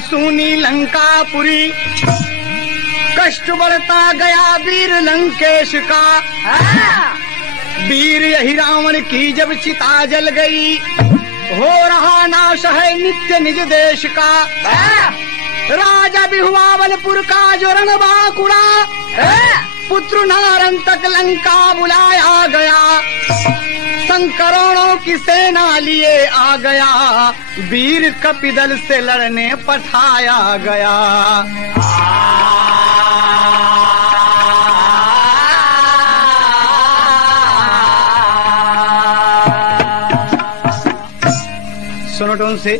सुनी लंकापुरी, कष्ट बढ़ता गया वीर लंकेश का। वीर यही रावण की जब चिता जल गई, हो रहा नाश है नित्य निज देश का। राजा बिहुआवलपुर का जो रणबांकुरा, पुत्र नारंतक लंका बुलाया गया। संकरोड़ों की सेना लिए आ गया, वीर कपिदल से लड़ने पठाया गया। सोनोटोन से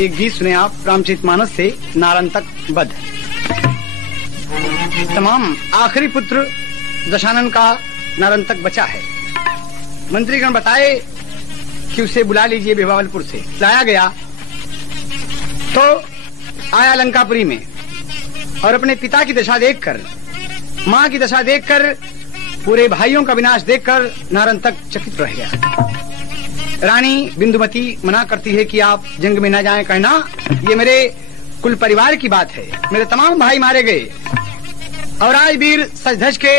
एक गीत सुने आप रामचरितमानस से, नारंतक वध। तमाम आखिरी पुत्र दशानन का नारंतक बचा है। मंत्रीगण बताए कि उसे बुला लीजिए। बिहुआवलपुर से लाया गया तो आया लंकापुरी में, और अपने पिता की दशा देखकर, माँ की दशा देखकर, पूरे भाइयों का विनाश देखकर नारंतक चकित रह गया। रानी बिंदुमती मना करती है कि आप जंग में न जाएं, कहना ये मेरे कुल परिवार की बात है, मेरे तमाम भाई मारे गए। और आज वीर सज धज के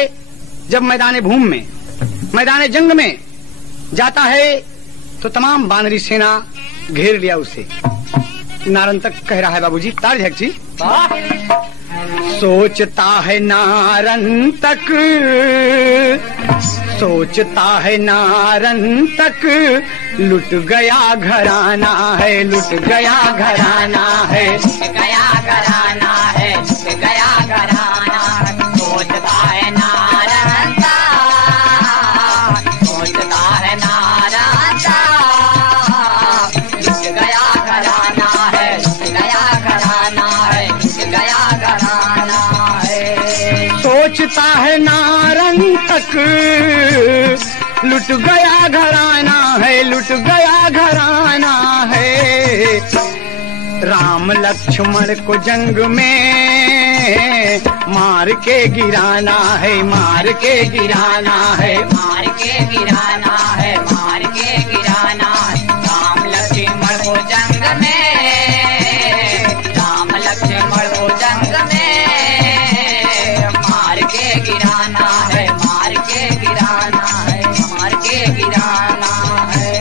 जब मैदान भूमि में, मैदान जंग में जाता है तो तमाम बानरी सेना घेर लिया उसे। नारंतक कह रहा है, बाबूजी तार झक जी, सोचता है नारंतक, सोचता है नारंतक, लुट गया घराना है, लुट गया घराना है, लुट गया घराना है, लुट गया घराना है। सोचता है नारंतक, सोचता है नारंतक, लुट गया घराना है, लुट गया घराना है, लुट गया घराना है। सोचता है नारंतक, लुट गया घराना है, लुट गया घराना है। राम लक्ष्मण को जंग में मार के गिराना है, मार के गिराना है, मार के गिराना है, मार के गिराना है। राम लक्ष्मण को जंग में, राम लक्ष्मण को जंग में मार के गिराना है, मार के गिराना है, मार के गिराना है।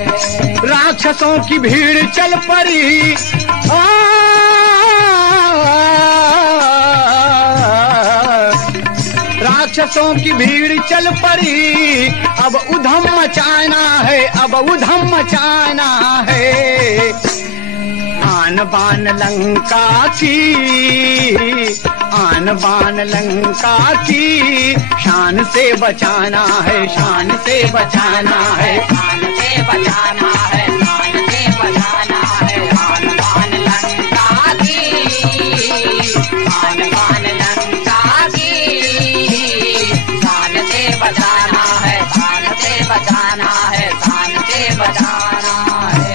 राक्षसों की भीड़ चल पड़ी, राक्षसों की भीड़ चल पड़ी, अब उधम मचाना है, अब उधम मचाना है। आन बान लंका की, आन बान लंका की, शान से बचाना है, शान से बचाना है, शान से बचाना है, शान से बचाना है। आन बान लंका की, आन बान लंका की, शान से बचाना है, शान से बचाना है, शान से बचाना है।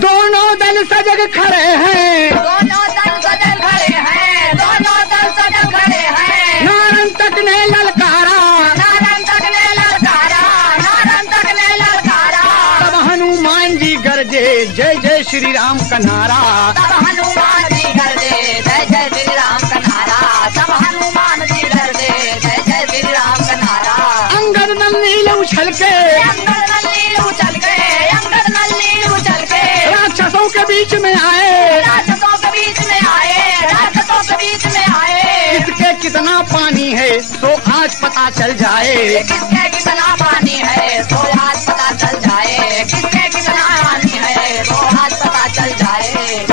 दोनों दल सजग खड़े हैं, दोनों दल सजग खड़े हैं, दोनों दल सजग खड़े हैं। नारंतक ने ललकारा, नारंतक ने ललकारा, नारंतक ने ललकारा। तब हनुमान जी गरजे जय जय श्री राम का नारा, तब हनुमान जी गरजे जय जय श्री राम का नारा, तब हनुमान जी गरजे जय जय श्री राम का नारा। अंगद नल्लील उछल के, अंगद नल्लील उछल के, अंगद नल्लील उछल के राक्षसों के बीच में आए, राक्षसों के बीच में आए, राक्षसों के बीच में आए। किसके कितना पानी है तो आज पता चल जाए, किसके कितना पानी है तो आज पता चल जाए, किसके कितना पानी है तो आज पता चल जाए।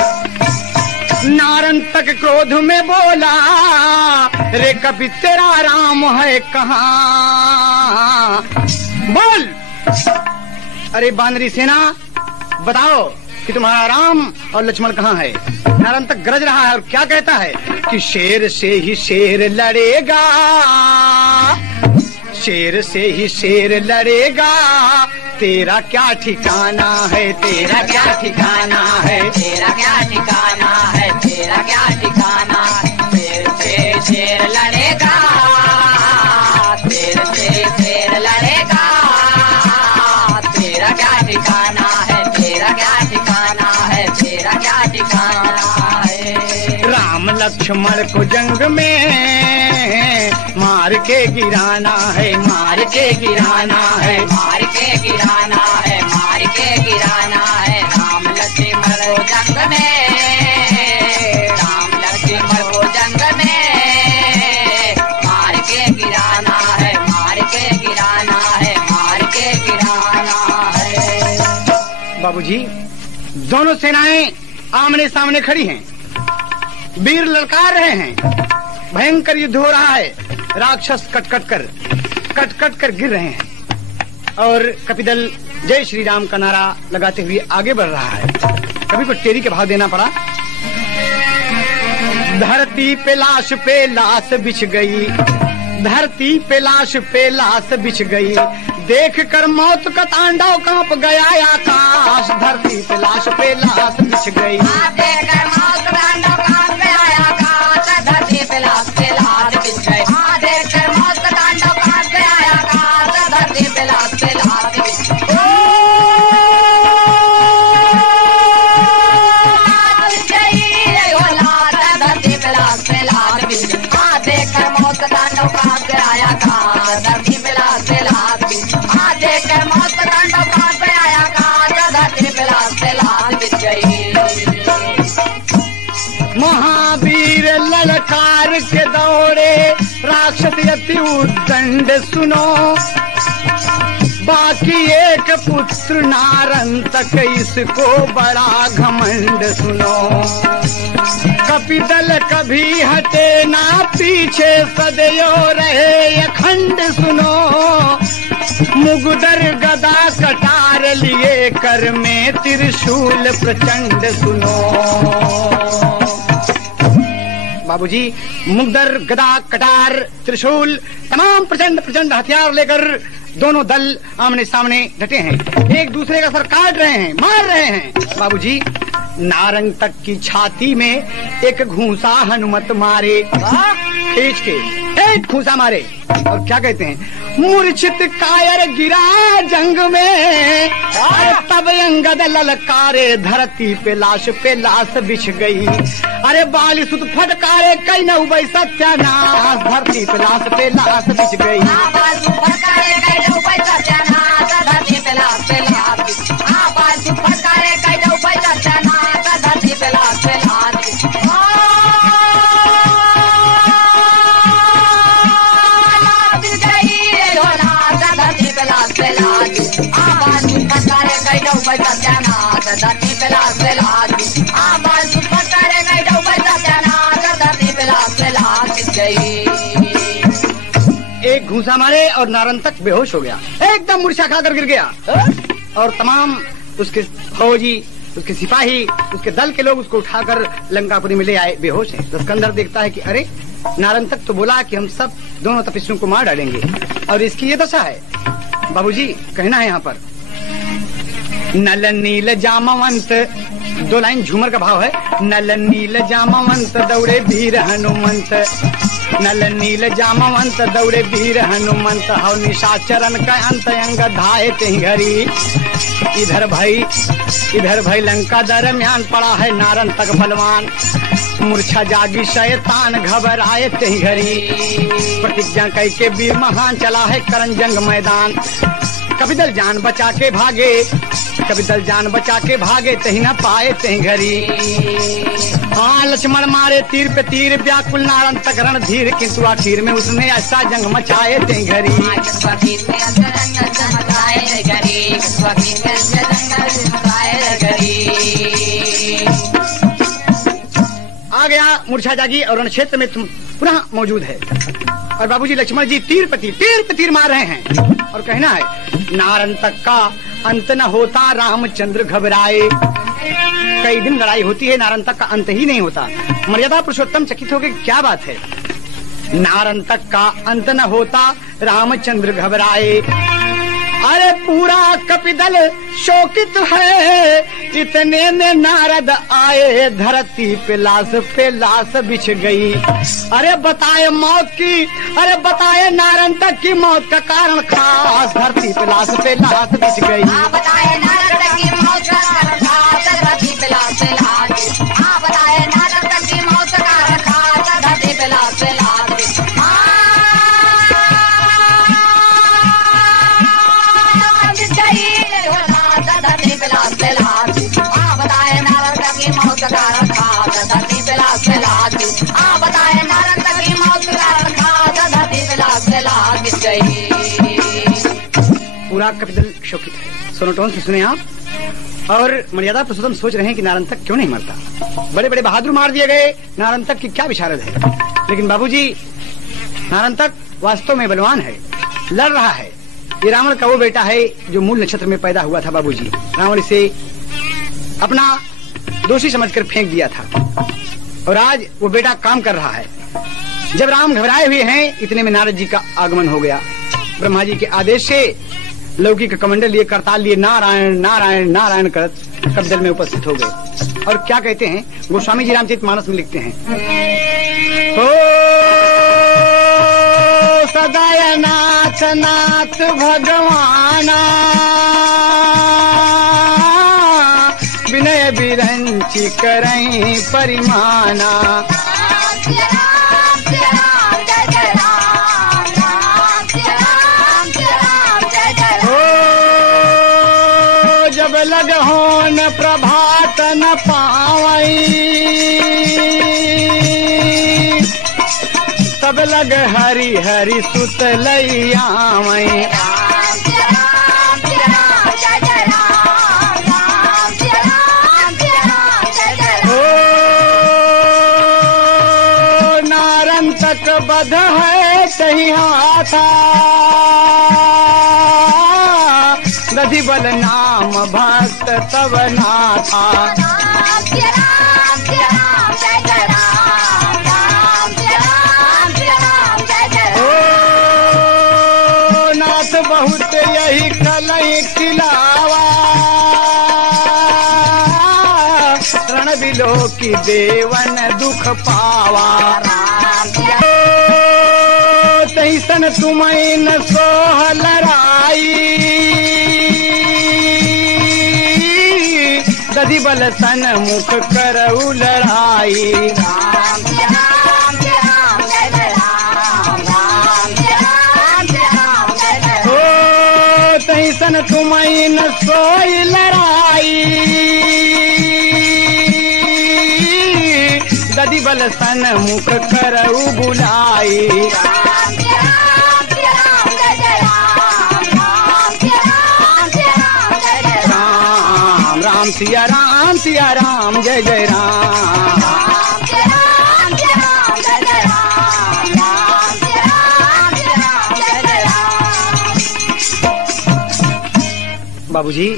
नारंतक क्रोध में बोला, रे कभी तेरा राम है कहाँ? बोल, अरे बानरी सेना बताओ कि तुम्हारा राम और लक्ष्मण कहाँ है? नारंतक गरज रहा है और क्या कहता है कि शेर से ही शेर लड़ेगा, शेर से ही शेर लड़ेगा, तेरा क्या ठिकाना है, तेरा क्या ठिकाना है, तेरा क्या ठिकाना है, तेरा क्या ठिकाना है। शेर से शेर लड़ेगा, शेर से शेर लड़ेगा, तेरा क्या ठिकाना है, तेरा क्या ठिकाना है, तेरा क्या ठिकाना लक्ष्मण को जंग में मार के गिराना है, मार के गिराना है, मार के गिराना है, मार के गिराना है। राम लक्ष्मण को जंग में, राम लक्ष्मण को जंग में मार के गिराना है, मार के गिराना है, मार के गिराना है। बाबूजी, दोनों सेनाएं आमने सामने खड़ी हैं, वीर ललकार रहे हैं, भयंकर युद्ध हो रहा है, राक्षस कट कट कर गिर रहे हैं और कपिदल जय श्री राम का नारा लगाते हुए आगे बढ़ रहा है। कभी को टेरी के भाव देना पड़ा। धरती पे लाश बिछ गई, धरती पे लाश बिछ गई, देख कर मौत का तांडव कांप गया आकाश। धरती पे लाश बिछ गई, देख कर मौत का तांडव कांप गया आकाश। धरती पे लाश बिछ गई, देख कर मौत का तांडव कांप गया आकाश। धरती पे लाश बिछ गई। महावीर ललकार के दौड़े राक्षस अति उद्दंड सुनो, बाकी एक पुत्र नारंतक इसको बड़ा घमंड सुनो। कपिदल कभी हटे ना पीछे, सदैव रहे अखंड सुनो। मुगदर गदा कटार लिए कर में त्रिशूल प्रचंड सुनो। बाबूजी, मुगदर गदा कटार त्रिशूल तमाम प्रचंड हथियार लेकर दोनों दल आमने सामने डटे हैं, एक दूसरे का सर काट रहे हैं, मार रहे हैं। बाबूजी, नारंतक की छाती में एक घूंसा हनुमत मारे, खींच के एक घूंसा मारे और क्या कहते हैं, मूर्छित कायर गिरा जंग में। तब अंगद ललकारे, धरती पे लाश बिछ गई। अरे बाली सुत फटकारे, कई न उबई सत्यानाश। धरती पे लाश बिछ गई, एक घूंसा मारे और नारंतक बेहोश हो गया, एकदम मूर्छा खाकर गिर गया। और तमाम उसके फौजी, उसके सिपाही, उसके दल के लोग उसको उठाकर लंकापुरी में ले आए, बेहोश है। तो सिकंदर देखता है कि अरे, नारंतक तो बोला कि हम सब दोनों तपस्वियों को मार डालेंगे और इसकी ये दशा है। बाबूजी, कहना है यहाँ पर, नल नील जामवंत, दो लाइन झूमर का भाव है। नल नील जामवंत दौड़े वीर हनुमंत, नल नील जामवंत दौड़े वीर हनुमंत। हव निशाचरन का अंत अंग धाये ते घरी। इधर भाई लंका दरम्यान पड़ा है नारंतक बलवान। मूर्छा जागी शैतान घबराए ते घरी। प्रतिज्ञा कई के वीर महान चला है करण जंग मैदान। कपिदल जान बचा के भागे, कपिदल जान बचा के भागे, तही न पाए ते घरी। हाँ, लक्ष्मण मारे तीर पे तीर, व्याकुल नारंतक रणधीर, किंतु आखिर में उसने ऐसा जंग मचाए ते घरी। आ गया मूर्छा जागी और रण क्षेत्र में पुनः मौजूद है। और बाबूजी लक्ष्मण जी तीर पे तीर मार रहे हैं और कहना है, नारंतक का अंत न होता रामचंद्र घबराए। कई दिन लड़ाई होती है, नारंतक का अंत ही नहीं होता। मर्यादा पुरुषोत्तम चकित हो गए, क्या बात है। नारंतक का अंत न होता रामचंद्र घबराए। अरे पूरा कपिदल शोकित है, इतने में नारद आए। धरती पे लाश बिछ गई। अरे बताए मौत की, अरे बताए नारंतक की मौत का कारण खास। धरती पे लाश बिछ गई। बताए नारंतक की मौत का कारण खास। धरती पे लाश बिछ गई। बताए नारंतक की मौत का कारण खास। गई। पूरा कपितल शोकित है, सोनोटोन से सुने आप। और मर्यादा पुरुषोत्तम सोच रहे हैं कि नारंतक क्यों नहीं मरता, बड़े बड़े बहादुर मार दिए गए, नारंतक की क्या विशारद है। लेकिन बाबूजी, नारंतक वास्तव में बलवान है, लड़ रहा है। ये रावण का वो बेटा है जो मूल नक्षत्र में पैदा हुआ था बाबूजी। रावण इसे अपना दोषी समझकर फेंक दिया था और आज वो बेटा काम कर रहा है। जब राम घबराए हुए हैं, इतने में नारद जी का आगमन हो गया। ब्रह्मा जी के आदेश से लौकी का कमंडल लिए, करताल लिए, नारायण नारायण नारायण करत कपितल में उपस्थित हो गए। और क्या कहते हैं, गोस्वामी जी रामचरितमानस में लिखते हैं, ओ सदाय नाथ नाथ भगवाना, विनय विरंचि करई परिमाना। जब लग होन प्रभात न पावई, तब लग हरि हरि सुत लैयावई। नारंतक बध है सही हाथा, दधि बल नाम भक्त तब नाथा। ओ नाथ बहुत यही कलई खिलावा, रण बिलो की देवन दुख पावा। तैसन तुम्हें न सोह लड़ाई, दधि बल सन मुख करऊ लड़ाई। हो तैसन तुम्हें न सोई लड़ाई, दधि बल सन मुख करऊ बुलाई। राम सिया राम जय जय राम। बाबूजी,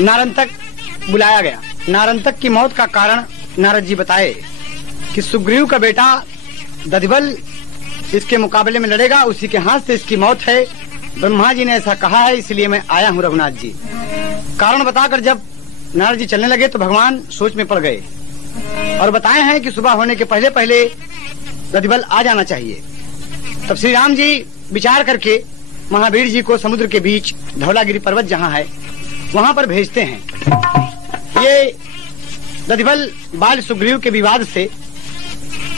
नारंतक बुलाया गया। नारंतक की मौत का कारण नारद जी बताए कि सुग्रीव का बेटा दधिबल इसके मुकाबले में लड़ेगा, उसी के हाथ से इसकी मौत है। ब्रह्मा जी ने ऐसा कहा है, इसलिए मैं आया हूँ रघुनाथ जी। कारण बताकर जब नारद जी चलने लगे तो भगवान सोच में पड़ गए और बताए हैं कि सुबह होने के पहले पहले दधिबल आ जाना चाहिए। तब श्री राम जी विचार करके महावीर जी को समुद्र के बीच धौलागिरी पर्वत जहाँ है वहाँ पर भेजते हैं। ये दधिबल बाल सुग्रीव के विवाद से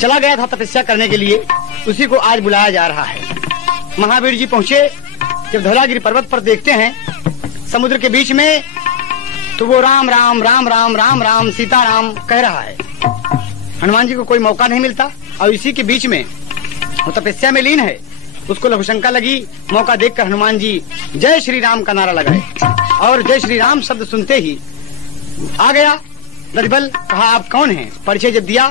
चला गया था तपस्या करने के लिए, उसी को आज बुलाया जा रहा है। महावीर जी पहुँचे, जब धौलागिरी पर्वत पर देखते हैं समुद्र के बीच में, तो वो राम राम राम राम राम राम सीता राम कह रहा है। हनुमान जी को कोई मौका नहीं मिलता और इसी के बीच में वो तपस्या में लीन है। उसको लघुशंका लगी, मौका देखकर हनुमान जी जय श्री राम का नारा लगाए और जय श्री राम शब्द सुनते ही आ गया दधिबल। कहा आप कौन हैं? परिचय जब दिया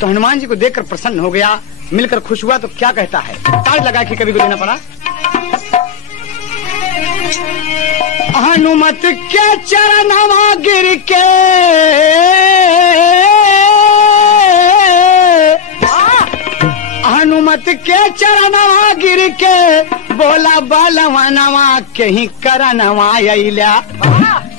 तो हनुमान जी को देखकर प्रसन्न हो गया, मिलकर खुश हुआ। तो क्या कहता है, ताज लगा के कभी को देना पड़ा। हनुमत के चरणवा गिर के हनुमत के चरणवा गिर के बोला बलवनवा कहीं करनवा अइला,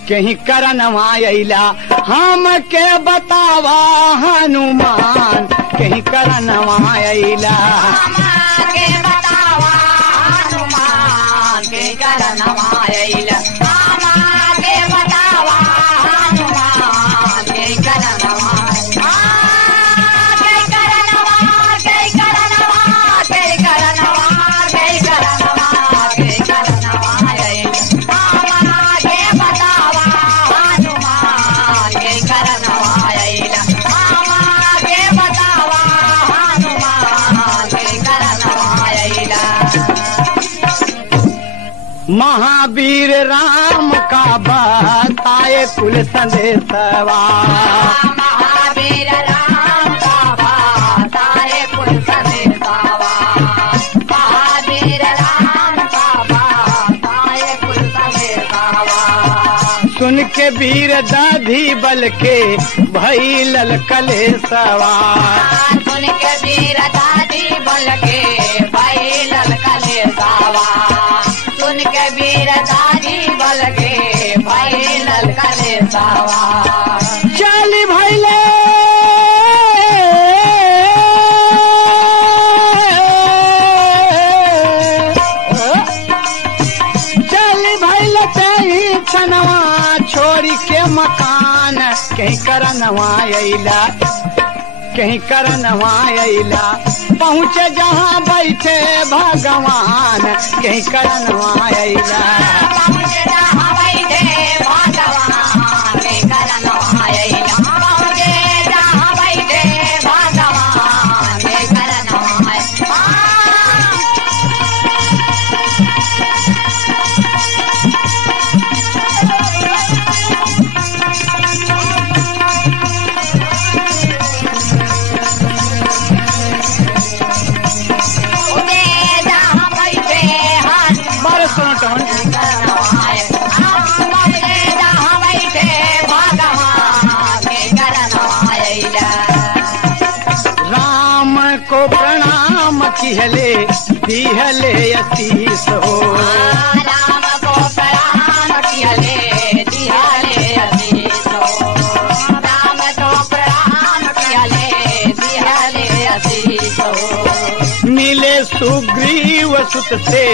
कहीं करनवा अइला। हम के बतावा हनुमान कहीं करनवा अइला। महावीर राम का बताए कुल संदेशवा। महावीर राम का बताए कुल संदेशवा। महावीर राम का बताए कुल संदेशवा। सुन के वीर दाधी बल के भई ललकले सवार। सुन के वीर दादी बल के भाई ललकले सवार। सुन के वीर दादी बल के भाई ललकले सवार। चाली भैले चाली भैले तही छनवा छोड़ी के मकान कहीं करनवा अइला। कहीं करनवा अइला पहुँचे जहाँ बैठे भगवान कहीं करनवा अइला। पहुँचे जहाँ बैठे भगवान कहीं करनवा अइला। पहुँचे जहाँ बैठे भगवान कहीं करनवा अइला। राम को प्रणाम किहले दिहले आशीष हो। राम को प्रणाम किहले दिहले आशीष हो। राम को प्रणाम किहले दिहले आशीष हो। मिले सुग्रीव सुत से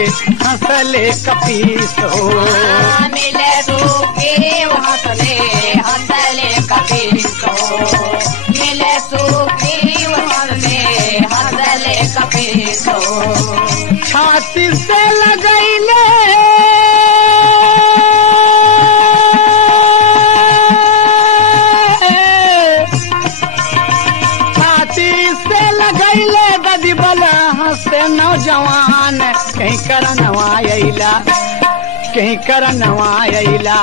हंसले कपीस हो। मिले सुग्रीव हंसले हंसले कपीस हो। मिले सुग्रीव हंसले हंसले कपीस हो। छाती से लगैले छाती से लगैले ददी बल हंसे नौजवान कहीं करनवा अइला। कहीं करनवा अइला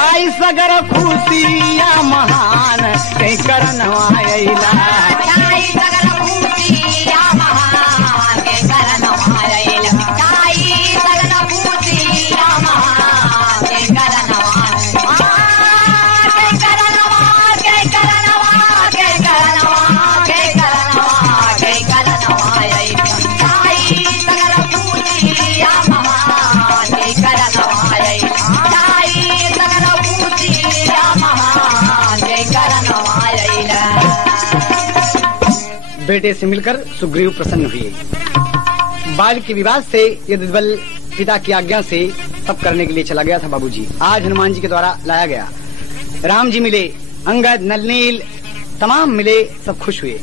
आई सगर खुशिया महान कहीं करनवा अइला। आई सगर खुशिया महान कहीं करनवा अइला। आई सगर खुशिया महान कहीं करनवा अइला। कहीं करनवा कहीं करनवा कहीं करनवा कहीं करनवा कहीं करनवा अइला। आई सगर खुशिया महान कहीं करनवा अइला। आई सगर खुशिया महान कहीं करनवा अइला। बेटे से मिलकर सुग्रीव प्रसन्न हुए। बाल के विवाद से यदुवल पिता की आज्ञा से तप करने के लिए चला गया था बाबूजी। आज हनुमान जी के द्वारा लाया गया। राम जी मिले, अंगद नलनील तमाम मिले, सब खुश हुए।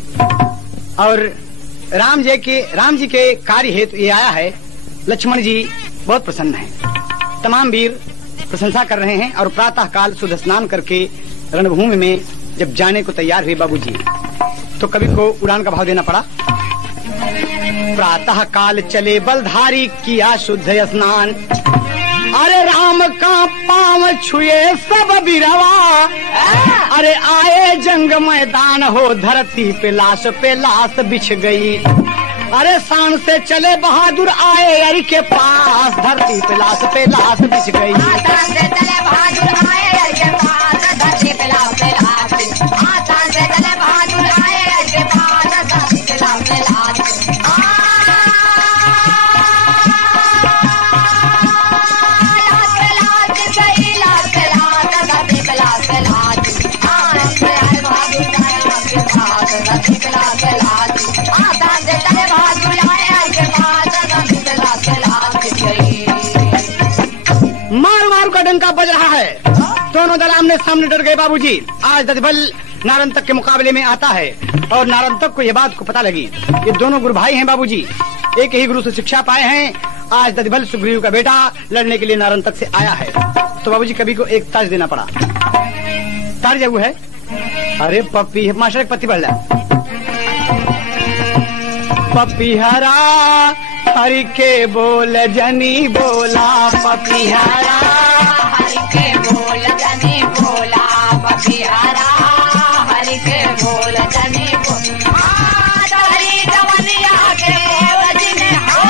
और राम जी के कार्य हेतु ये आया है। लक्ष्मण जी बहुत प्रसन्न हैं। तमाम वीर प्रशंसा कर रहे हैं और प्रातः काल शुद्ध स्नान करके रणभूमि में जब जाने को तैयार हुए बाबूजी तो कवि को उड़ान का भाव देना पड़ा। प्रातः काल चले बलधारी किया शुद्ध स्नान। अरे राम का पांव छुए सब बिरवा। अरे आए जंग मैदान हो धरती पे लाश बिछ गई। अरे शान से चले बहादुर आए अरि के पास धरती पे लाश बिछ गई। आसान से चले बहादुर आए अरि के पास धरती पे लाश आसान से चले बहादुर आए अरि के पास धरती पे लाश मार मार का डंका बज रहा है। दोनों दल आमने सामने डर गए बाबूजी। आज दधिबल नारंतक के मुकाबले में आता है और नारंतक को यह बात को पता लगी। ये दोनों गुरु भाई हैं बाबूजी, एक ही गुरु से शिक्षा पाए हैं। आज दधिबल सुग्रीव का बेटा लड़ने के लिए नारंतक से आया है। तो बाबूजी कवि को एक ताज देना पड़ा। ताज जब है, अरे पप्पी मास्टर एक पत्ती पढ़ लिया। पपीहरा हरि के बोल जनी बोला पपिहरा, हरि के बोल जनी बोला पपिहरा, हरि के बोल जनी बोला। डरली जवनिया के बोल जिने हो,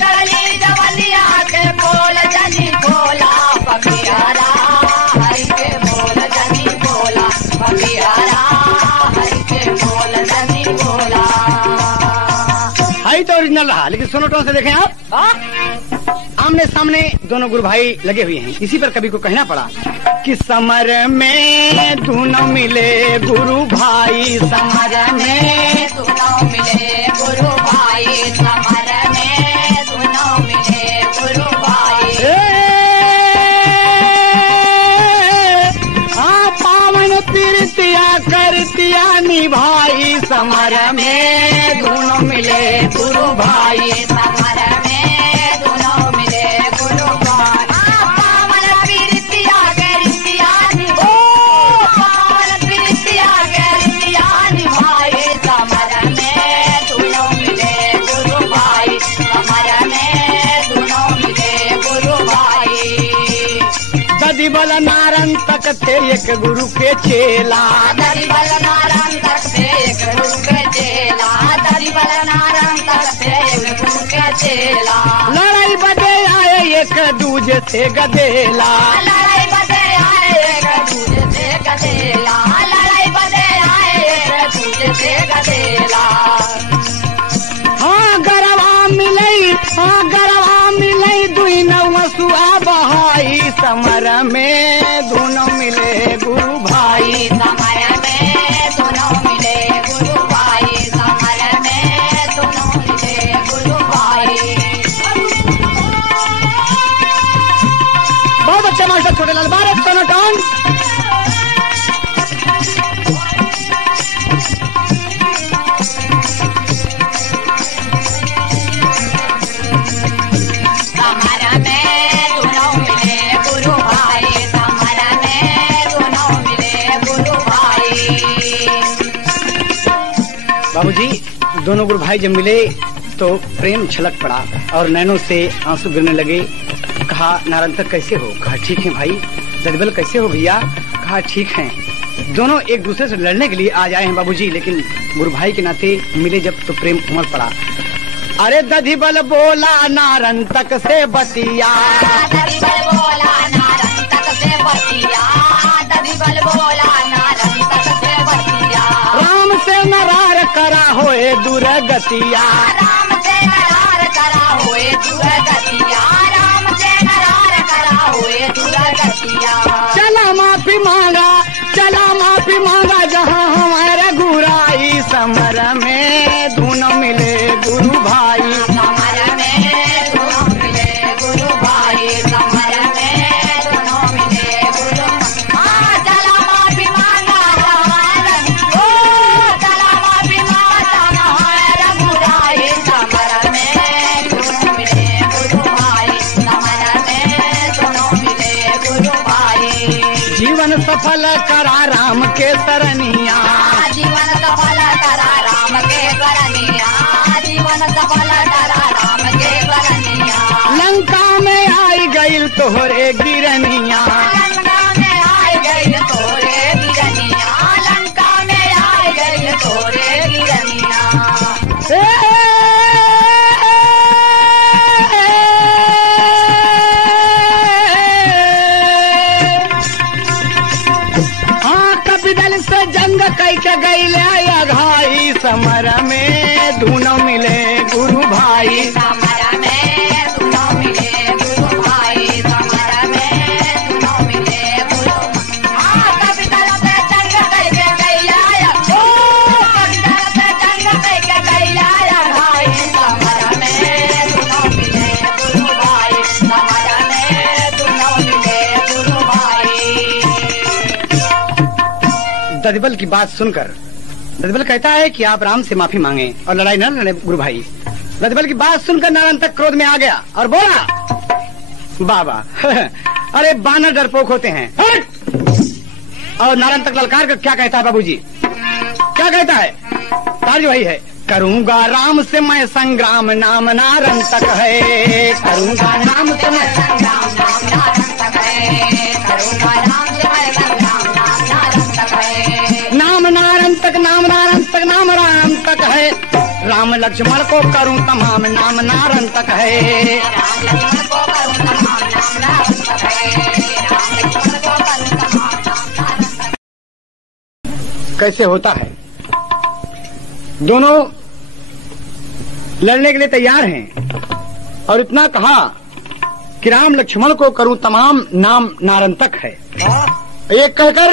डरली जवनिया के बोल जनी बोला पपिहरा, हरि के बोल जनी बोला पपिहरा, हरि के बोल जनी बोला। हाई तो ओरिजिनल रहा, लेकिन सोनोटोन से देखें आप, आमने सामने दोनों गुरु भाई लगे हुए हैं। इसी पर कवि को कहना पड़ा कि समर में दोनों मिले गुरु भाई, समर में दोनों मिले गुरु भाई, समर में दोनों मिले गुरु भाई। पावन तीर्थिया करतिया निभाई, समर में दोनों मिले गुरु भाई, समर में दोनों मिले गुरु भाई। पावन तीर्थिया करतिया निभाई, पावन तीर्थिया करतिया निभाई, समर में दोनों मिले गुरु भाई, समर में दोनों मिले गुरु भाई। दधि बल नारन तक थे एक गुरु के चेला, दरिबल नारायण तक से एक गुरु के चेला, दरिबल नारायण तक से एक गुरु के चेला। लड़ाई बदे आए एक दूजे से गदेला, लड़ाई बदे आए एक दूजे से गदेला, लड़ाई बदे आए एक दूजे से गदेला। हाँ गरवा मिले दुई नौसुआ बहाई, समर में दोनों मिले गुरु भाई, समर में दोनों मिले गुरु भाई, समर में दोनों मिले गुरु भाई। बहुत अच्छा मास्टर छोटे लाल भारत सोनोटोन। समर में दोनों मिले गुरु भाई, समर में दोनों मिले गुरु भाई। बाबूजी दोनों गुरु भाई जब मिले तो प्रेम छलक पड़ा और नैनों से आंसू गिरने लगे। कहा नारंतक कैसे हो? कहा ठीक है भाई। दधबल कैसे हो भैया? कहा ठीक है। दोनों एक दूसरे से लड़ने के लिए आ जाए हैं बाबूजी, लेकिन गुरु भाई के नाते मिले जब तो प्रेम उमड़ पड़ा। अरे दधिबल बोला नारंतक से बतिया, दधिबल बोला नारंतक से बतिया, दधिबल बोला नारंतक से बतिया। राम से नरार करा होए दुर्गतिया, राम से नरार करा होए दुर्गतिया, राम से नरार करा होए दुर्गतिया। चला माफी मांगा जहाँ हमारा गुराई, समर में दोनों मिले गुरु भाई, समर में दोनों मिले गुरु भाई, समर में दोनों मिले गुरु। चला माफी मांगा हमारा, ओ चला माफी मांगा हमारा बुराई, समर में दोनों मिले गुरु भाई, समर में दोनों मिले गुरु भाई। जीवन सफल करा राम के सरनिया, जीवन सफल करा राम के करनिया, जीवन सफल करा राम के करनिया। लंका में आई गईल तोहरे गिरनिया, लंका में आए गई तोरे गिरनिया, लंका में आए गई तोरे गिरनिया। हाँ कपिदल से जंग कई के गईले अघाई, समर में दोनों मिले गुरु भाई, समर में दोनों मिले गुरु भाई, समर में दोनों मिले गुरु। कपिदल से जंग करके गईला, ओ कपिदल से जंग करके गईला भाई, समर में दोनों मिले गुरु भाई, समर में दोनों मिले गुरु भाई। दधिबल की बात सुनकर दधिबल कहता है कि आप राम से माफी मांगे और लड़ाई न लड़े गुरु भाई। दधिबल की बात सुनकर नारंतक क्रोध में आ गया और बोला, बाबा अरे बानर डरपोक होते हैं। हट! और नारंतक ललकार कर क्या कहता है बाबूजी? क्या कहता है? तार जो भाई है करूंगा राम से मैं संग्राम नाम नारंतक है। करूंगा राम से मैं संग्राम नाम नारंतक है। करूंगा राम से मैं संग्राम नाम नारंतक है। नाम नारंतक नाम नारंतक नाम नारंतक है। राम लक्ष्मण को करूं तमाम नाम नारंतक है। राम लक्ष्मण को करूं तमाम नाम नारंतक है। राम लक्ष्मण को करूं तमाम नाम नारंतक। कैसे होता है? दोनों लड़ने के लिए तैयार हैं और इतना कहा कि राम लक्ष्मण को करूं तमाम नाम नारंतक है। एक कहकर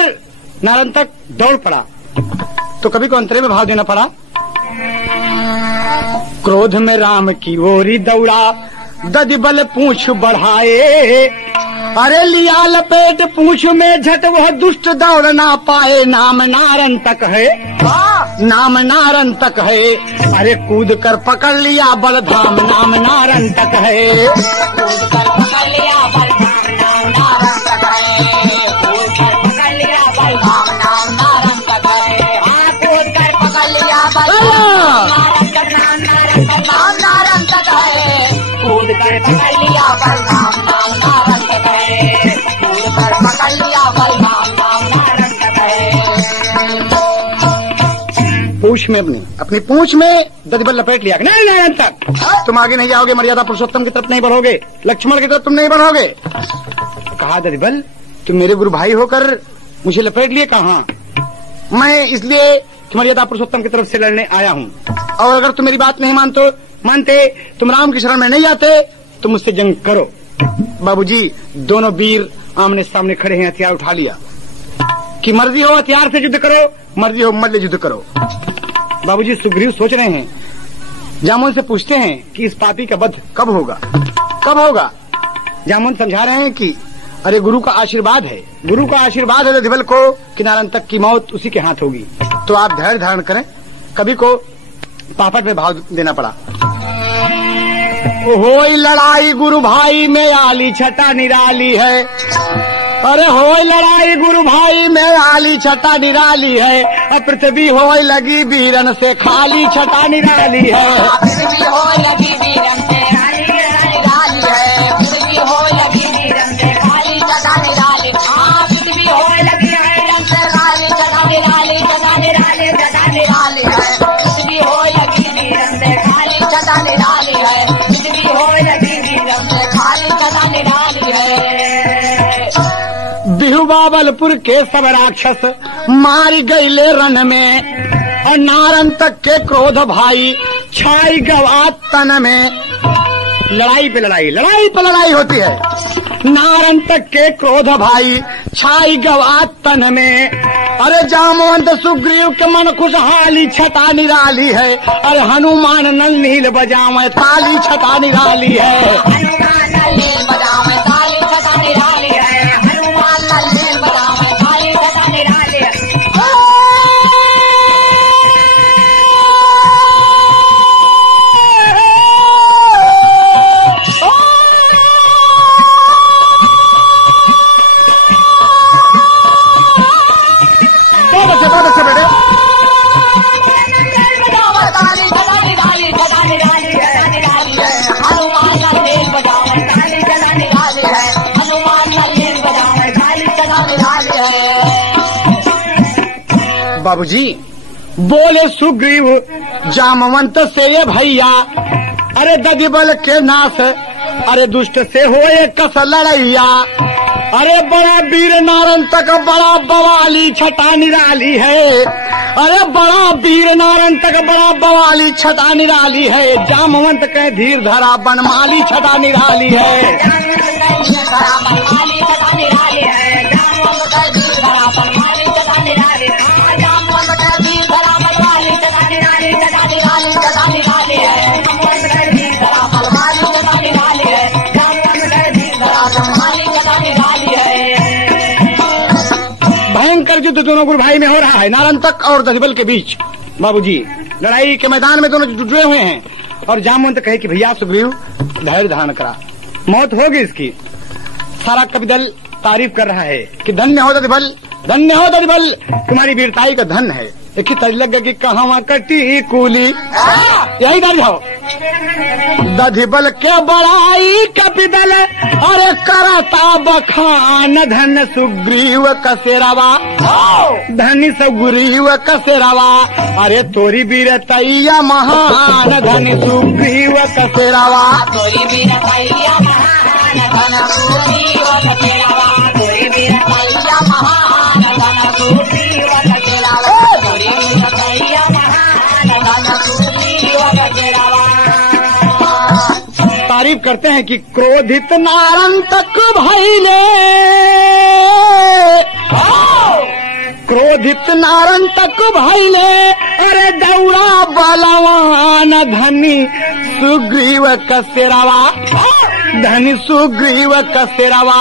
नारंतक दौड़ पड़ा तो कभी को अंतरे में भाव देना पड़ा। क्रोध में राम की ओरी दौड़ा दधि बल पूंछ बढ़ाए। अरे लिया लपेट पूंछ में झट वह दुष्ट दौड़ ना पाए। नाम नारंतक है, नाम नारंतक है। अरे कूद कर पकड़ लिया बलधाम नाम नारंतक है। कूद कर पकड़ लिया बलधाम नाम नारंतक है। कूद कर पकड़ लिया बलधाम नाम नारंतक है। कूद कर पकड़ लिया बलधाम नारंतक नाम नारंतक नाम नारंतक है। कूद कर पकड़ लिया बलधाम नाम नारंतक है। कूद कर पकड़ लिया बलधाम नाम नारंतक है। पूंछ में अपनी पूंछ में दधिबल लपेट लिया। नहीं नारंतक, तुम आगे नहीं जाओगे, मर्यादा पुरुषोत्तम की तरफ नहीं बढ़ोगे, लक्ष्मण की तरफ तुम नहीं बढ़ोगे। कहा दधिबल तुम मेरे गुरु भाई होकर मुझे लपेट लिए कहा? मैं इसलिए मर्यादा पुरुषोत्तम की तरफ से लड़ने आया हूँ और अगर तुम मेरी बात नहीं मानते तुम राम की शरण में नहीं आते तो मुझसे जंग करो। बाबूजी दोनों वीर आमने सामने खड़े हैं, हथियार उठा लिया कि मर्जी हो हथियार से युद्ध करो, मर्जी हो मल्ल युद्ध करो। बाबूजी सुग्रीव सोच रहे हैं, जामुन से पूछते हैं कि इस पापी का वध कब होगा, कब होगा। जामुन समझा रहे हैं कि अरे गुरु का आशीर्वाद है, गुरु का आशीर्वाद है दधिबल को कि नारंतक की मौत उसी के हाथ होगी। तो आप धैर्य धारण करें। कवि को पापड़ में भाव देना पड़ा। होई लड़ाई गुरु भाई में आली छटा निराली है। अरे होई लड़ाई गुरु भाई में आली छटा निराली है। पृथ्वी होई लगी वीरन से खाली छटा निराली है। पृथ्वी होई लगी वीरन से खाली निराली है। पृथ्वी होई लगी वीरन से खाली छटा निराली। पृथ्वी होई लगी वीरन से खाली छटा निराली, छटा निराली, छटा निराली है। पृथ्वी होई लगी वीरन से खाली छटा निराली है। पृथ्वी होई लगी वीरन से खाली छटा निराली है। बिहु बाबलपुर के सब राक्षस मारी गईले रन में और नारंतक के क्रोध भाई छाई गवा तन में। लड़ाई पे लड़ाई, लड़ाई पे लड़ाई होती है। नारंतक के क्रोध भाई छाई गवा तन में। अरे जामवंत सुग्रीव के मन खुशहाली छटा निराली है। अरे हनुमान नल नील बजावे ताली छटा निराली है। हनुमान नल नील बजावे ताली छटा निराली है। हनुमान नल नील बजावे ताली छटा निराली है। बहुत अच्छे बेटे। बाबूजी बोले सुग्रीव जामवंत से ये भैया। अरे दधिबल के नाश, अरे दुष्ट से होए कस लड़ैया। अरे बड़ा वीर नारंतक बड़ा बवाली छटा निराली है। अरे बड़ा वीर नारंतक बड़ा बवाली छटा निराली है। जामवंत के धीर धरा बनमाली छटा निराली है। भयंकर युद्ध दोनों गुरु भाई में हो रहा है, नारंतक और दधिबल के बीच। बाबूजी लड़ाई के मैदान में दोनों जुड़े हुए हैं और जामवंत कहे कि भैया सुग्रीव धैर्य धारण करा, मौत होगी इसकी। सारा कविदल तारीफ कर रहा है कि धन्य हो दधिबल, धन्य हो दधिबल, तुम्हारी वीरताई का धन है। देखी तज लग गई कि कहाँ कटी कूली, यही दर्ज हो। दधिबल के बड़ाई कपिदल अरे करता बखान धन सुग्रीव कसेरवा, धन सुग्रीव कसेरवा, अरे तोरी बीरतैया महान धन सुग्रीव कसेरवा, तोरी बीरतैया महान धन सुग्रीव कसेरवा, तोरी बीरतैया महान धन सुग्रीव कसेरवा, तोरी बीरतैया महान धन सुग्रीव कसेरवा। तारीफ करते हैं कि क्रोधित नारंतक भइले, क्रोधित नारंतक भइले, अरे दौड़ा बलवान धनी सुग्रीव कसेरवा, धनी सुग्रीव कसेरवा,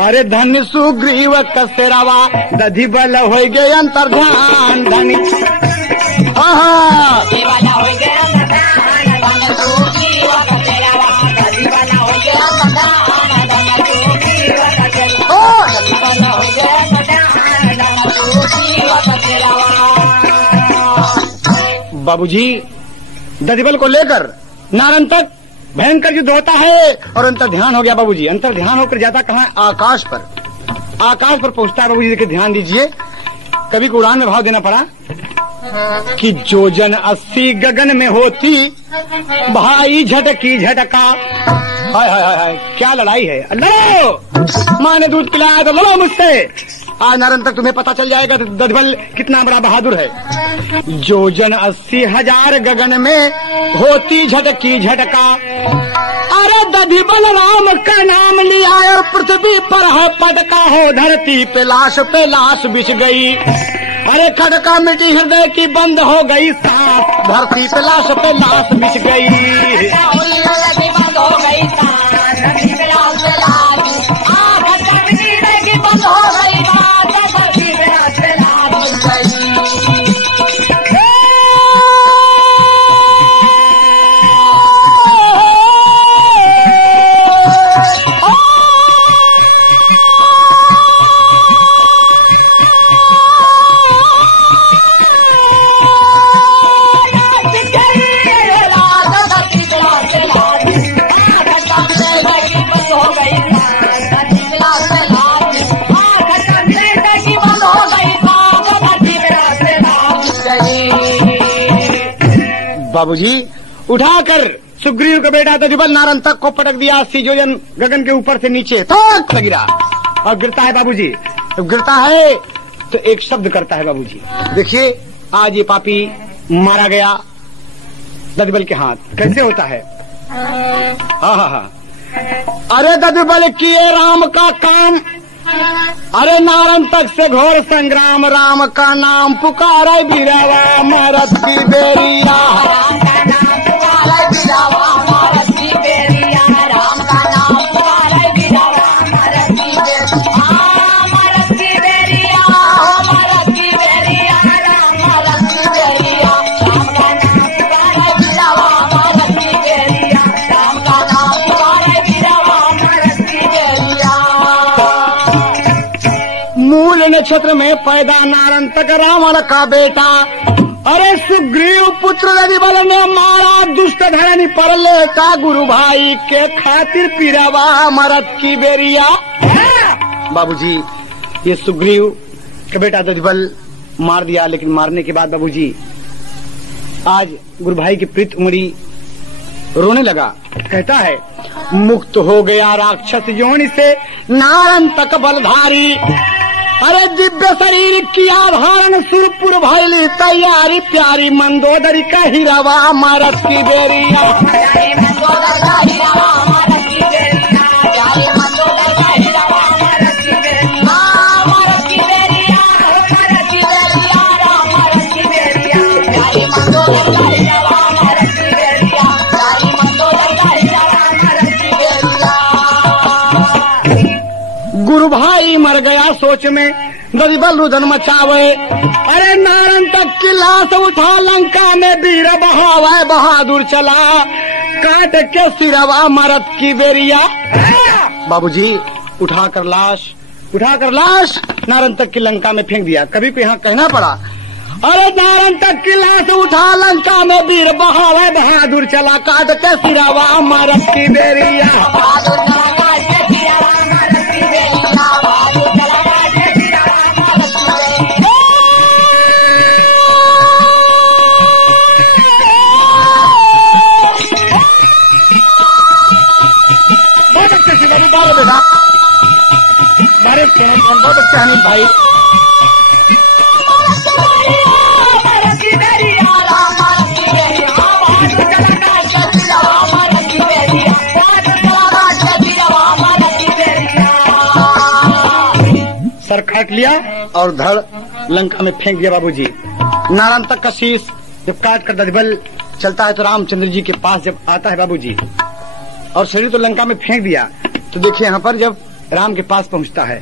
अरे धनी सुग्रीव कसेरवा, दधिबल हो गए अंतर्ध्यान धनी, दधिबल हो गए अंतर्ध्यान धन सुग्रीव कसेरवा, दधिबल हो गए अंतर्ध्यान धन सुग्रीव कसेरवा, दधिबल हो गए अंतर्ध्यान धन सुग्रीव कसेरवा। बाबूजी दधिबल को लेकर नारंतक भयंकर युद्ध होता है और अंतर ध्यान हो गया बाबूजी। अंतर ध्यान होकर जाता कहाँ? आकाश पर, आकाश पर पहुंचता है बाबूजी। देखिए ध्यान दीजिए, कभी को उड़ान में भाव देना पड़ा कि जो जन 80 गगन में होती भाई झटकी झटका, हाय हाय हाय हाय क्या लड़ाई है, लड़ो, माँ ने दूध पिलाया तो लड़ो मुझसे। आज नारंतक तुम्हें पता चल जाएगा तो दधिबल कितना बड़ा बहादुर है। जो जन 80,000 गगन में होती झटकी झटका, अरे दधिबल राम का नाम लिया और पृथ्वी पर है पटका, हो धरती पे लाश बिछ गई, अरे खड़का मिटी हृदय की बंद हो गई सांस, धरती पे लाश बिछ गई, बंद हो गई सांस, धरती पे लाश मिटी हृदय की बंद हो गई बात, धरती पे लाश बिछ गई। बाबूजी उठाकर सुग्रीव का बेटा दधिबल नारंतक को पटक दिया 80 योजन गगन के ऊपर से नीचे तक गिरा और गिरता है बाबूजी। जब गिरता है तो एक शब्द करता है बाबूजी। देखिए आज ये पापी मारा गया दधिबल के हाथ, कैसे होता है? हाँ हाँ हाँ, अरे दधिबल किए राम का काम, अरे नारंतक से घोर संग्राम, राम का नाम पुकारे बिरवा मरत की बेरिया, राम का नाम पुकारे बिरवा मरत की बेरिया, राम का नाम पुकारे बिरवा मरत की बेरिया, मरत की बेरिया, मरत की बेरिया, राम मरत की बेरिया, राम का नाम पुकारे बिरवा मरत की बेरिया, राम का नाम पुकारे बिरवा मरत की बेरिया। मूल नक्षत्र में पैदा नारंतक रावण का बेटा, अरे सुग्रीव पुत्र दधिबल ने मारा दुष्ट धरनी पर लेता, गुरु भाई के खातिर पिरवा मरत की बेरिया। बाबूजी ये सुग्रीव का बेटा दधिबल मार दिया, लेकिन मारने के बाद बाबूजी आज गुरु भाई की प्रीत उमड़ी, रोने लगा, कहता है मुक्त हो गया राक्षस योनि से नारंतक बलधारी, अरे दिव्य शरीर किया धारण सुरपुर भैली तैयारी, प्यारी मंदोदरी का हिरवा मरत की बेरिया, प्यारी मंदोदर का हिरवा मरत की बेरिया, प्यारी मंदोदर का हिरवा मरत की बेरिया, मरत की बेरिया, मरत की बेरिया, राम मरत की बेरिया, प्यारी मंदोदर का हिरवा मरत की बेरिया, प्यारी मंदोदर का हिरवा मरत की बेरिया। गुरु भाई मर गया सोच में दधिबल रुदन मचावे, अरे नारंतक की लाश उठा लंका में वीर बहावे, बहादुर चला काट के सिरवा मरत की बेरिया। बाबूजी उठाकर लाश नारंतक की लंका में फेंक दिया। कभी को यहाँ कहना पड़ा, अरे नारायण तक किला से उठा लंका में वीर बहावे बहादुर चला काट के सिरावा मारत की बेरिया। बेटा मारे बहुत अच्छा है भाई। सर काट लिया और धड़ लंका में फेंक दिया बाबूजी। नारायण तक का शीश जब काट कर दधिबल चलता है तो रामचंद्र जी के पास जब आता है बाबूजी और शरीर तो लंका में फेंक दिया, तो देखिए यहाँ पर जब राम के पास पहुँचता है,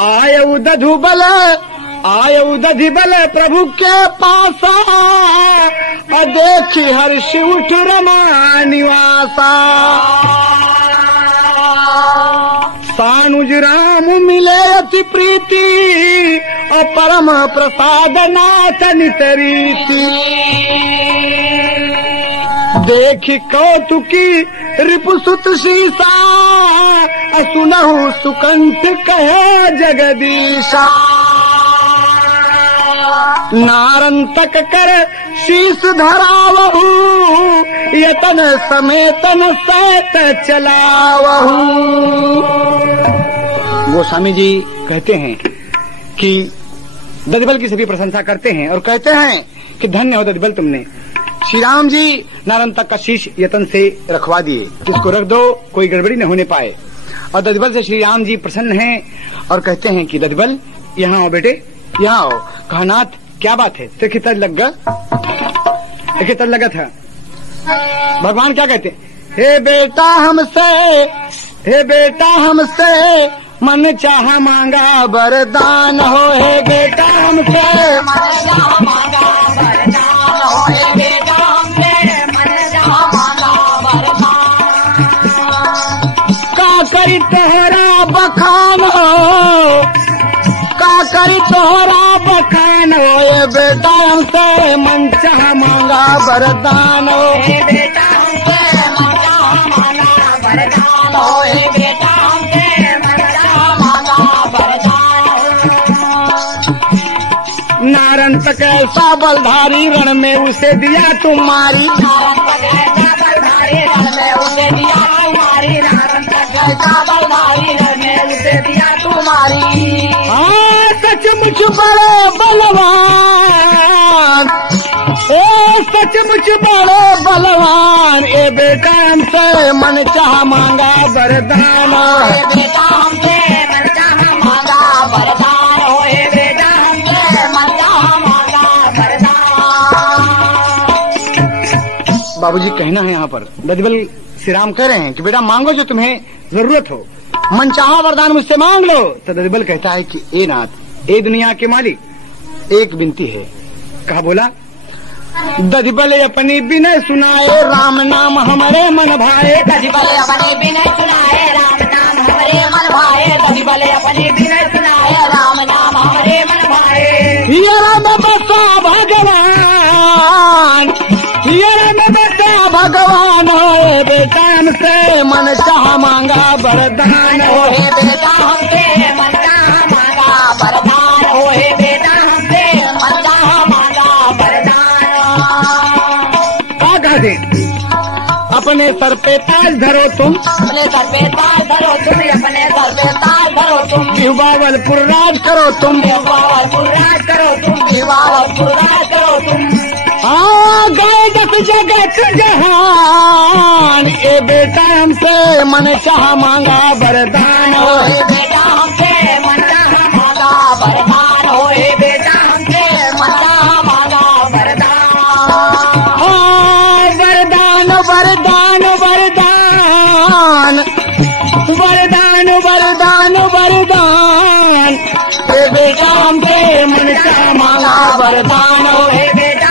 आयऊ दधिबल प्रभु के पास और देखी हर्ष उठ रमा निवासा। सानुज राम मिले अति प्रीति और परम प्रसाद नाथ नितरीति। देखी कौतुकी रिपुसुत शीसा सुनहु सुकंठ कहे जगदीशा। नारन तक कर शीस धरावहु यतन समेतन सैत चलावहु। गोस्वामी जी कहते हैं कि दधिबल की सभी प्रशंसा करते हैं और कहते हैं कि धन्य हो दधिबल, तुमने श्री राम जी नारायण तक का शीश यतन से रखवा दिए, इसको रख दो कोई गड़बड़ी न होने पाए। और दधिबल से श्री राम जी प्रसन्न हैं और कहते हैं कि दधिबल यहाँ आओ बेटे, यहाँ आओ। कहा नाथ क्या बात है, तो कितना लगा था। भगवान क्या कहते, हे बेटा हमसे मन चाह मांगा वरदान हो। हे बेटा हमसे मन चाह मांगा वरदान हो। हे बेटा हमसे मन चाह मांगा वरदान। का करी तोहरा बखान हो, का करी तोहरा बखान हो। ये बेटा हमसे मन चाह मांगा वरदान हो। हे बेटा हमसे मन चाह मांगा वरदान हो। हे बेटा हमसे मन चाह मांगा वरदान हो। नारायण तक ऐसा बलधारी रण में उसे दिया तुम्हारी। नारायण तक ऐसा बलधारी रण में उसे दिया तुम्हारी। नारायण तक ऐसा बलधारी रण में उसे दिया तुम्हारी। सचमुच बड़े बलवान, सचमुच बड़े बलवान। ए बेटा हमसे मन चाह मांगा वरदान। ए बेटा हमसे मन चाह मांगा वरदान हो। ए बेटा हमसे मन चाह मांगा वरदान। बाबूजी कहना है यहाँ पर दधिबल श्री राम कह रहे हैं कि बेटा मांगो जो तुम्हें जरूरत हो, मन चाहा वरदान मुझसे मांग लो। तो दधिबल कहता है कि ए नाथ, ए दुनिया के मालिक, एक विनती है। कहा बोला, दधिबल अपनी विनय सुनाए राम नाम हमारे मन भाए। दधिबल अपनी विनय सुनाए राम नाम हमारे मन भाए। दधिबल अपनी विनय सुनाए राम नाम हमारे मन भाए। हियरा में बसा भगवान, हियरा में बसा भगवान हो। बेटा हमसे मन चाह मांगा वरदान हो। हे बेटा हमसे मन चाह मांगा वरदान हो। हे बेटा हमसे मन चाह मांगा वरदान। क्या कहते, अपने सर पे ताज धरो तुम, अपने सर पे ताज धरो तुम, अपने सर पे ताज धरो तुम। बावलपुर राज करो तुम, बावलपुर राज करो तुम, बावलपुर राज करो तुम। गए दस जगत जहान। ए बेटा हमसे मन चाह मांगा वरदान हो। हे बेटा हमसे मन चाह मांगा वरदान हो। हे बेटा हमसे मन चाह मांगा वरदान। वरदान वरदान वरदान वरदान वरदान वरदान। हे बेटा हमसे मन चाह मांगा वरदान हो। हे बेटा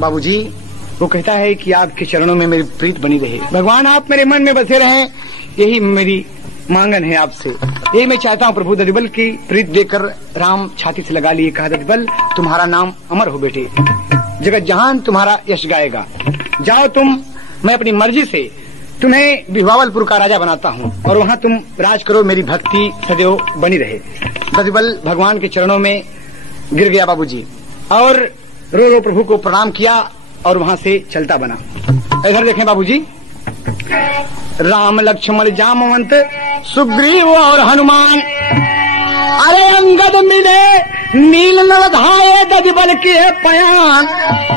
बाबूजी वो कहता है कि आपके चरणों में मेरी प्रीत बनी रहे, भगवान आप मेरे मन में बसे रहें, यही मेरी मांगन है आपसे। यही मैं चाहता हूँ प्रभु दधिबल की प्रीत देकर राम छाती से लगा लिए, कहा दधिबल तुम्हारा नाम अमर हो बेटे, जगत जहान तुम्हारा यश गाएगा। जाओ तुम, मैं अपनी मर्जी से तुम्हें बिहावलपुर का राजा बनाता हूँ और वहाँ तुम राज करो, मेरी भक्ति सदैव बनी रहे। दधिबल भगवान के चरणों में गिर गया बाबूजी और रो रो प्रभु को प्रणाम किया और वहाँ से चलता बना। इधर देखें बाबूजी, राम लक्ष्मण जामवंत सुग्रीव और हनुमान, अरे अंगद मिले नील नवधाये दधिबल के पयान,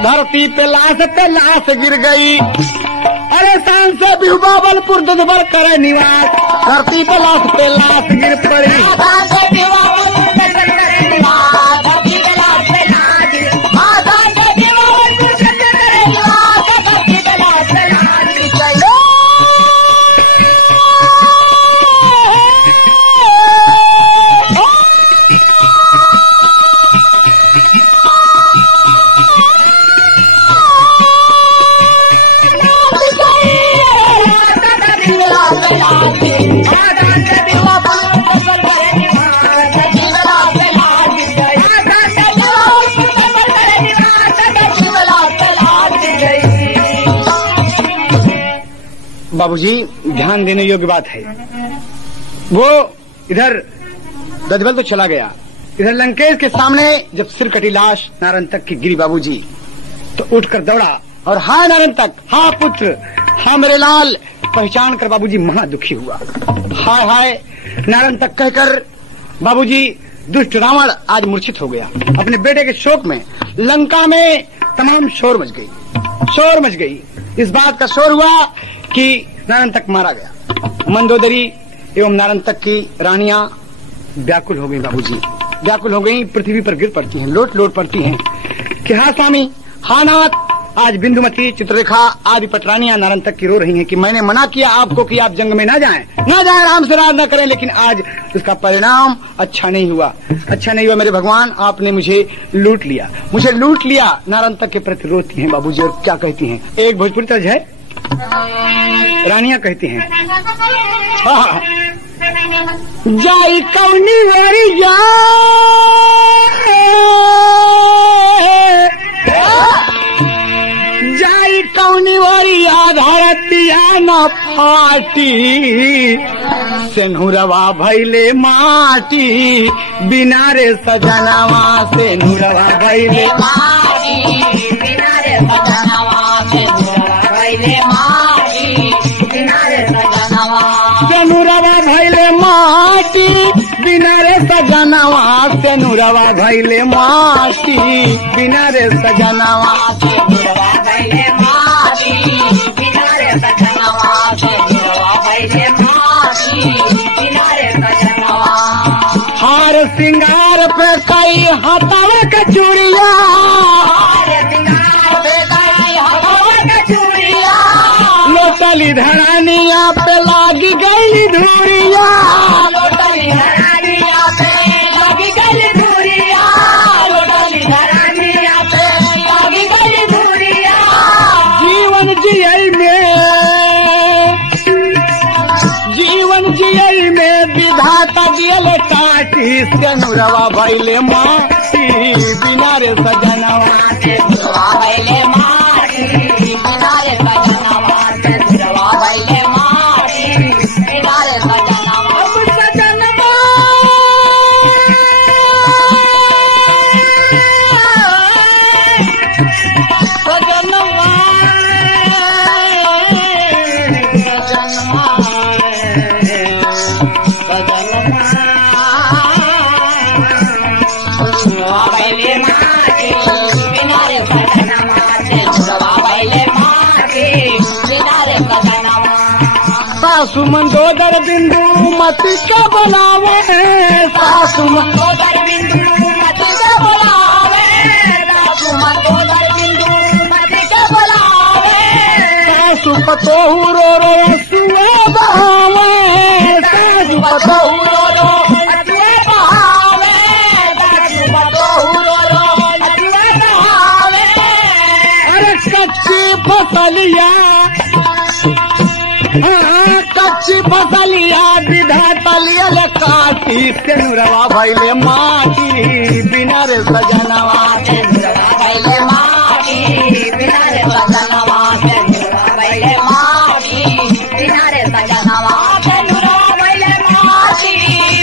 धरती पे लाश गिर गई। अरे शान से बिहावलपुर दधिबल करे निवास, धरती पे लाश गिर पड़ी। बाबूजी ध्यान देने योग्य बात है, वो इधर दधिबल तो चला गया, इधर लंकेश के सामने जब सिर कटी लाश नारंतक की गिरी बाबूजी, तो उठकर दौड़ा और हाय नारंतक, हाँ पुत्र, हाँ मेरे लाल, पहचान कर बाबूजी महा दुखी हुआ। हाय हाय नारंतक कहकर बाबूजी दुष्ट रावण आज मूर्छित हो गया। अपने बेटे के शोक में लंका में तमाम शोर मच गई। इस बात का शोर हुआ कि नारंतक मारा गया। मंदोदरी एवं नारंतक की रानियां व्याकुल हो गई बाबूजी, व्याकुल हो गई, पृथ्वी पर गिर पड़ती हैं, लोट लोट पड़ती हैं कि हाँ स्वामी, हाँ नाथ, आज बिंदुमती, चित्ररेखा आदि पटरानियां नारंतक की रो रही हैं कि मैंने मना किया आपको कि आप जंग में ना जाएं, राम से राज न करें, लेकिन आज उसका परिणाम अच्छा नहीं हुआ मेरे भगवान, आपने मुझे लूट लिया। नारंतक के प्रति रोती हैं बाबूजी और क्या कहती हैं, एक भोजपुरी तर्ज है, रानियां कहती हैं, जाई कौनी वारी जाई कौनी वारी आधारतिया न फाटी, सेनुरवा भैले माटी, बिना रे सजनवा सेनुरवा भैले माटी, बिना रे सजनवा सेनुरवा भैले माटी, बिना रे सजनवा सेनुरवा भैले माटी, बिना रे सजनवा सेनुरवा भैले माटी, बिना रे सजनवा सेनुरवा भैले माटी, बिना रे सजनवा सेनुरवा भैले माटी, बिना रे सजनवा। हार सिंगार पे कई हथवा के चूड़िया, लोटली धरानिया पे लागी गई धूरिया, लोटली धरानिया पे लागी गई धूरिया, लोटली धरानिया पे लागी गई धूरिया। जीवन जियई में विधाता दियल काटी, सेनुरवा भैले माटी, बिना रे सजनवा सेनुरवा भैले माटी, बिना रे सजनवा सेनुरवा भैले माटी, बिना रे सजनवा। सासु मंदोदर बिंदु मती का बुलावे, सासु मंदोदर बिंदु मती का बुलावे, सासु मंदोदर बिंदु मती का बुलावे, सासु पतोहू रो रो असुए बहावे, सासु पतोहू रो रो असुए बहावे, सासु पतोहू रो रो असुए बहावे। अरे कच्ची फसलिया बच्ची फसलिया विधाता लियल काटी से नुरवा भैले माटी बिना रे सजनवा से नुरवा भैले माटी बिना रे सजनवा से नुरवा भैले माटी बिना रे सजनवा से नुरवा भैले माटी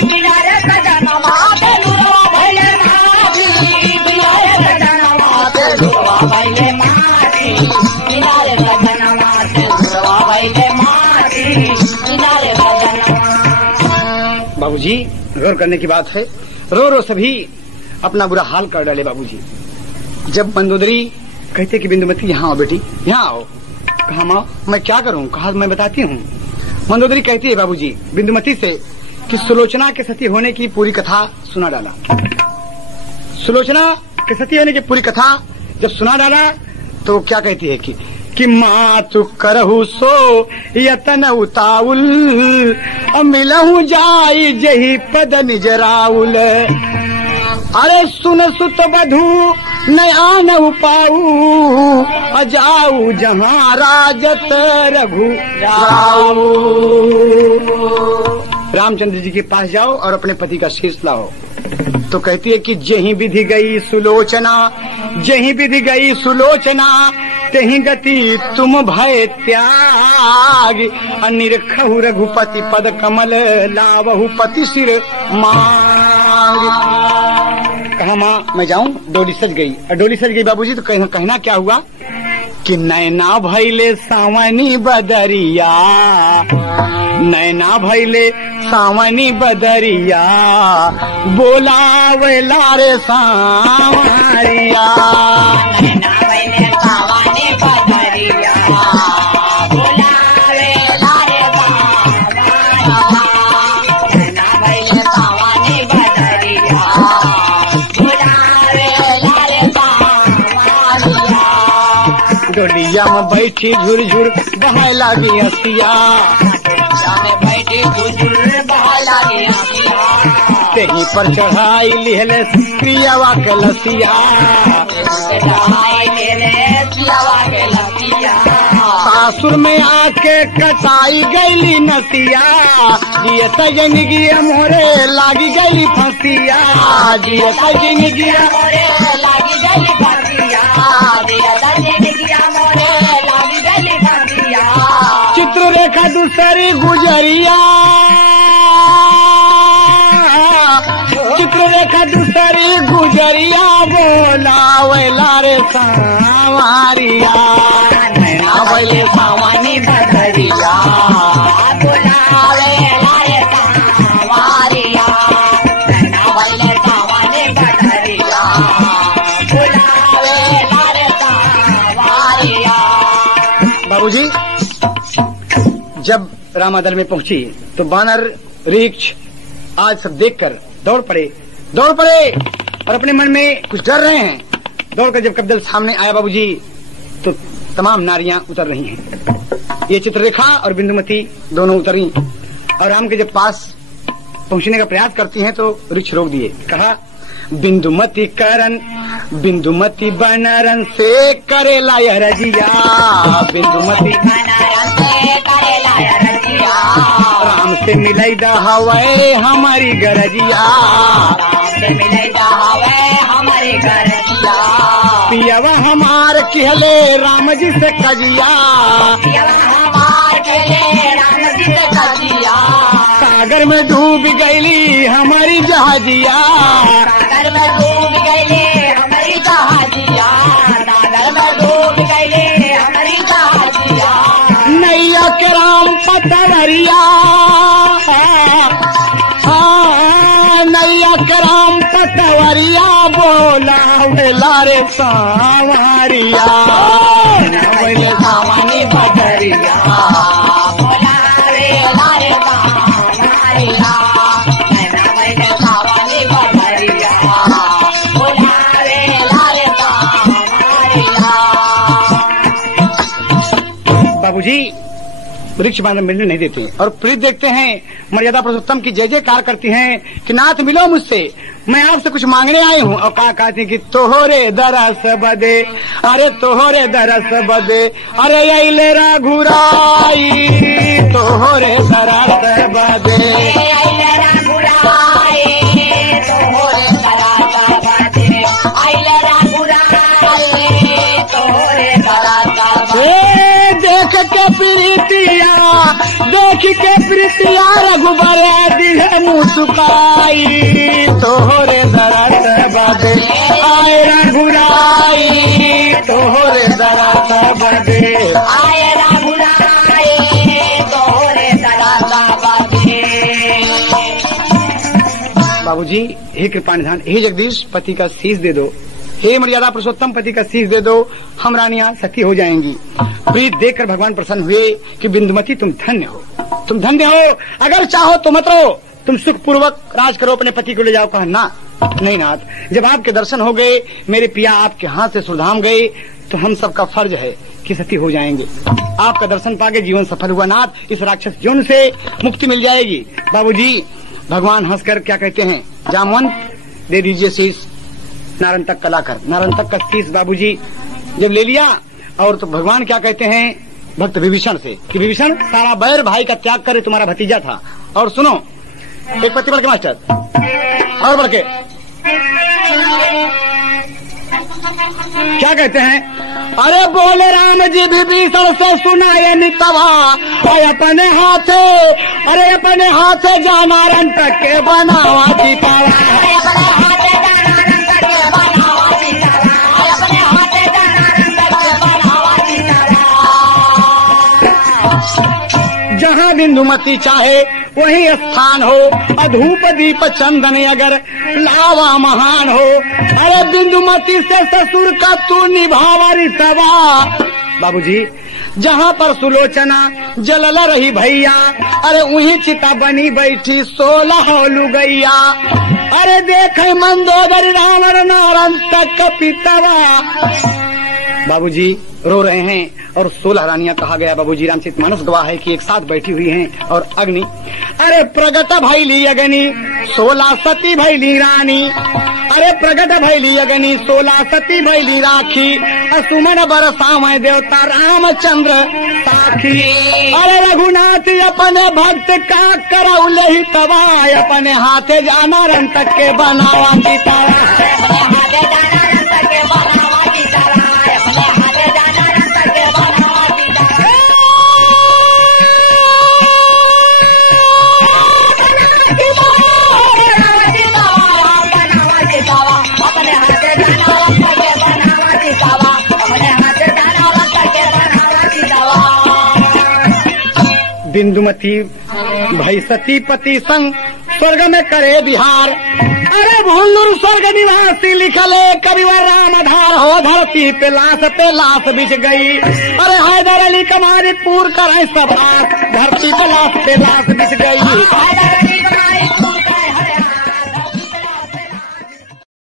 बिना रे सजनवा से नुरवा भैले माटी बिना रे सजनवा से नुरवा भैले माटी बिना रे सजनवा से नुरवा भैले माटी बिना रे सजनवा। बाबूजी गौर करने की बात है। रो रो सभी अपना बुरा हाल कर डाले बाबूजी। जब मंदोदरी कहते कि बिंदुमती यहाँ आओ बेटी, यहाँ आओ। कहा माँ मैं क्या करूँ, कहा मैं बताती हूँ। मंदोदरी कहती है बाबूजी बिंदुमती से कि सुलोचना के सती होने की पूरी कथा सुना डाला। सुलोचना के सती होने की पूरी कथा जब सुना डाला तो क्या कहती है कि माँ तू करहु सो यतन उताउल मिलहु जाई जही पद निजराउल। अरे सुन सुत बधू नयान उपाऊ अजाऊ जहाँ राजत रघु राऊ। रामचंद्र जी के पास जाओ और अपने पति का शीश लाओ। तो कहती है कि जहीं विधि गई सुलोचना, जहीं विधि गई सुलोचना तहीं गति तुम भय त्याग। अनिरखहु रघुपति पद कमल लावहु पति सिर मांग। कहा माँ मैं जाऊं, डोली सज गई। और डोली सज गई बाबूजी तो कहना क्या हुआ कि नैना भैले सावनी बदरिया, नैना भैले सावनी बदरिया बोलावेला रे सांवरिया। नैना भैले सावनी बदरिया बोलावेला रे सांवरिया। नैना भैले सावनी बदरिया बोलावेला रे सांवरिया। डोलिया में बैठी झुरझुर बहाय लागी हसिया, बैठी झुरझुर बहाय लागी हसिया। तेही पर चढ़ाई लिहले प्रियवा के लसिया, चढ़ाई लिहले प्रियवा के लसिया। सासुर में आके कटाई गईली नसिया, जियत जिंदगी मोरे लागी गईली फंसिया, जियत जिंदगी मोरे लागी गईली फंसिया, जियत जिंदगी मोरे लागी गईली फंसिया। चित्ररेखा दूसरी गुजरिया, चित्ररेखा दूसरी गुजरिया बोलावेला रे सांवरिया। नैना भैले सावनी बदरिया बोलावेला रे सांवरिया। नैना भैले सावनी बदरिया बोलावेला रे सांवरिया। बाबूजी जब रामादल में पहुंची तो बानर रीछ आज सब देखकर दौड़ पड़े और अपने मन में कुछ डर रहे हैं। दौड़कर जब कब्दल सामने आया बाबूजी तो तमाम नारियां उतर रही हैं। ये चित्ररेखा और बिंदुमती दोनों उतरी और राम के जब पास पहुंचने का प्रयास करती हैं तो ऋछ रोक दिए। कहा बिंदुमती करन बिंदुमती बनरन से करेला यह रजिया, बिंदुमती बनरन से करेला यह रजिया। राम से मिलई दा हवे हमारी गरजिया, राम से मिलई दा हवे हमारी गरजिया। पियवा हमार कहले राम जी से कजिया, पियवा हमार कहले राम जी से कजिया। सागर में डूब गईली हमारी जहाजिया, सागर में डूब गईली हमारी जहाजिया। सागर में डूब गईली हमारी जहाजिया। नैया के राम पतवरिया, नैया के राम पतवरिया बोलावेला रे सांवरिया। भैले सावनी बदरिया बोलावेला रे सांवरिया। नैना भैले सावनी बदरिया बोलावेला रे सांवरिया। बाबूजी वृक्ष बांधकर मिलने नहीं देते। और प्रीत देखते हैं मर्यादा पुरुषोत्तम की जय जयकार करती हैं कि नाथ मिलो मुझसे, मैं आपसे कुछ मांगने आई हूँ। और कहा कहती कि तोहरे दरस बदे, अरे तोहरे दरस बदे, अरे अइले रघुराई तोहरे दरस बदे, देख के प्रीतिया, देख के प्रीतिया रघुबर दिल मुस्काई तोहरे दरस बदे, आए रघुराई तोहरे दरस बदे, आए रघुराई तोहरे दरस बदे। बाबूजी हे कृपा निधान, हे जगदीश पति का शीश दे दो, हे मर्यादा पुरुषोत्तम पति का शीश दे दो, हम रानियां सती हो जाएंगी। प्रीत देखकर भगवान प्रसन्न हुए कि बिंदुमती तुम धन्य हो, तुम धन्य हो, अगर चाहो तो मत रहो, तुम सुख पूर्वक राज करो, अपने पति को ले जाओ। कहा ना, नहीं नाथ, जब आपके दर्शन हो गए, मेरे पिया आपके हाथ से सुरधाम गए, तो हम सबका फर्ज है कि सती हो जाएंगे। आपका दर्शन पाके जीवन सफल हुआ नाथ, इस राक्षस यौन से मुक्ति मिल जाएगी। बाबूजी भगवान हंसकर क्या कहते हैं, जामवंत दे दीजिए शीश नारायण तक कलाकर। नारायण तक का शीश बाबूजी जब ले लिया, और तो भगवान क्या कहते हैं भक्त विभीषण से कि विभीषण सारा बैर भाई का त्याग करे, तुम्हारा भतीजा था। और सुनो एक पति बढ़ के मास्टर और बढ़ के क्या कहते हैं, अरे बोले राम जी विभीषण से सुनाए नितवा, और अपने हाथे, अरे अपने हाथे जाना रन तक के बनावा दीपावा, जहाँ बिंदुमती चाहे वही स्थान हो, अधूप दीप चंदन अगर लावा महान हो, अरे बिंदुमती से ससुर का तू निभावा रितवा। बाबूजी जहाँ पर सुलोचना जलल रही भैया, अरे वही चिता बनी बैठी 16 लुगैया, अरे देखे मंदोदरी रावण नारन तक पितवा। बाबूजी रो रहे हैं और 16 रानियां कहा गया। बाबूजी रामचरित मानस गवाह है कि एक साथ बैठी हुई हैं। और अग्नि, अरे प्रगट भैली अग्नि 16 सती भैली रानी, अरे प्रगट भैली अग्नि 16 सती भैली राखी, सुमन बरसावे देवता रामचंद्र साखी, अरे रघुनाथ अपने भक्त का करौले ही तबा, अपने हाथे जाना रन तक के बनावा सीतारा। बिंदुमती भई सती पति संग स्वर्ग में करे बिहार, अरे भूलुर स्वर्ग निवासी लिखले कविवर रामधार हो, धरती पे लाश बिछ गई, अरे हैदर अली कमारी पूर करे सब आस, धरती पे लाश बिछ गई।